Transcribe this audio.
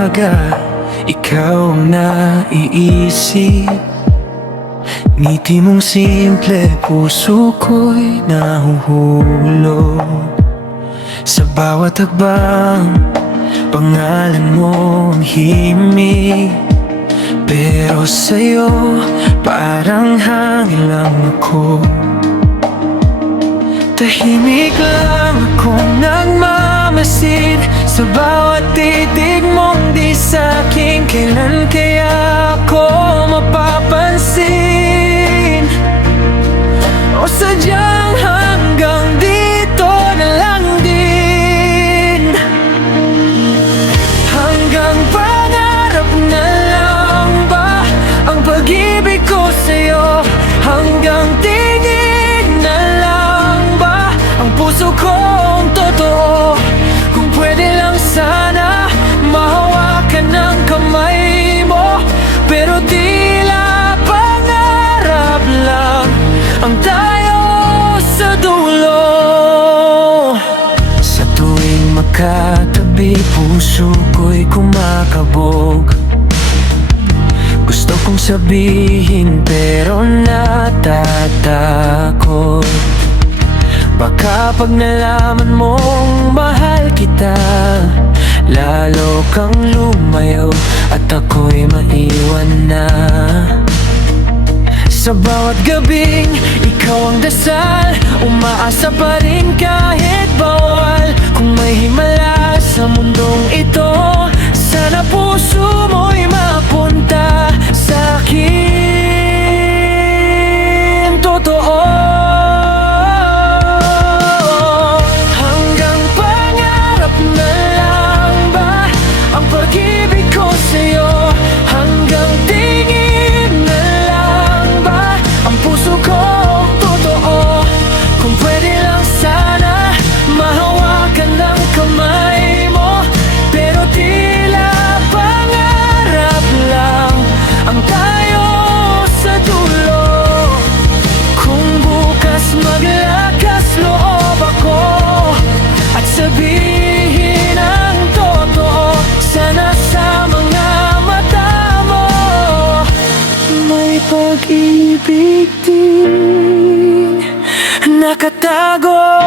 umaga, ikaw ang naiisip. Ngiti mong simple, puso ko'y nahuhulog. Sa bawat hakbang, pangalan mo ang himig. Pero sa'yo, parang hangin lang ako. Tahimik lang akong nagmamasid sa bawat titig mong di sa'kin. Kailan kaya ako mapapansin? O sadyang hanggang dito na lang din? Hanggang pangarap na lang ba ang pag-ibig ko sa'yo? Hanggang tingin na lang ba ang puso kong totoo? Kung pwede lang sana mahawakan ng kamay mo, pero tila pangarap lang ang tayo sa dulo. Sa tuwing magkatabi, puso ko'y kumakabog. Gusto kong sabihin pero natatakot. Baka pag nalaman mong mahal kita, lalo kang lumayo at ako'y maiwan na. Sa bawat gabing ikaw ang dasal, umaasa pa rin kahit bawal. Kung may himala sa mundong ito, sana puso mo'y mapunta sa'kin. Totoo. Hanggang pangarap na lang ba ang pag-ibig ko sa'yo? Hanggang tingin na lang ba ang puso ko totoo? Kung pwede lang sana mahawakan ng kamay mo, pero tila pangarap lang ang tayo sa dulo. Kung bukas maglakas loob ako at sabihin ang totoo, sana sa mga mata mo may pag-ibig din nakatago.